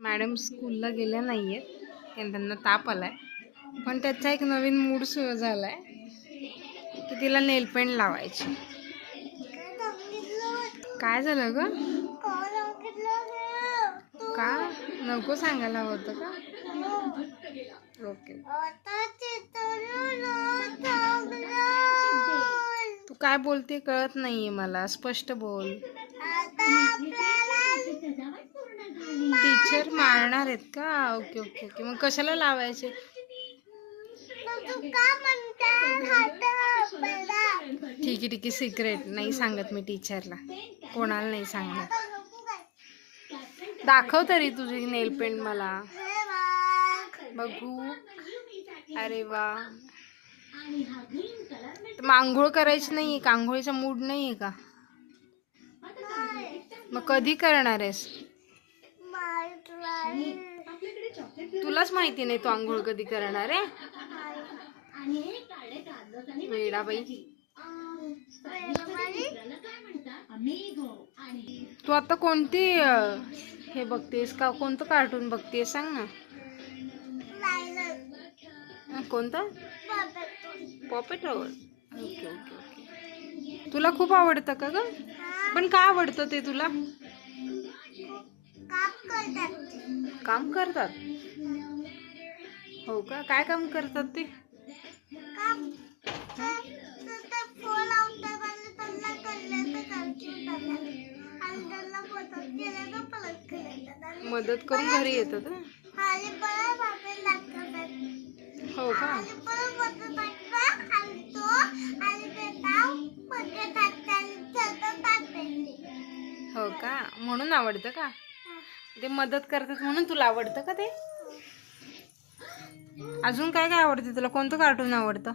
Madam स्कूलला गेल्या नाहीयेत कारण त्यांना ताप आलाय. पण त्याचा एक नवीन मूड सुरू झालाय की तिला नेल पेंट लावायची. काय झालं ग? का नको सांगायला होतं का? ओके. तू काय बोलते कळत नाहीये मला, स्पष्ट बोल. टीचर मारणार आहेत का? Okay okay okay. मग कशाला लावायचे? ठीक आहे ठीक आहे, सिक्रेट नाही सांगत मी टीचरला, कोणाला नाही सांगणार. दाखव तरी तुझी नेल पेंट मला बघू. अरे वा. मग आंघोळ करायची नाहीये का? आंघोळीचा मूड नाहीये का? मग कधी करणार आहेस? तुलाच माहिती नाही तू आंघोळ कधी करणार आहे. वेडाबाई. तू आता कोणती हे बघतेस का? कोणतं कार्टून बघतेस सांग ना. कोणतं? पॉ पेट्रोल. Okay okay okay. तुला खूप आवडतं का ग? पण का आवडतं ते तुला? काम करतात. हो का? काय काम करतात ते? मदत करून घरी येतात ना? हो का? हो का? म्हणून आवडतं का? ते मदत करतात म्हणून तुला आवडतं का ते? अजून काय काय आवडते तुला? कोणतं कार्टून आवडतं?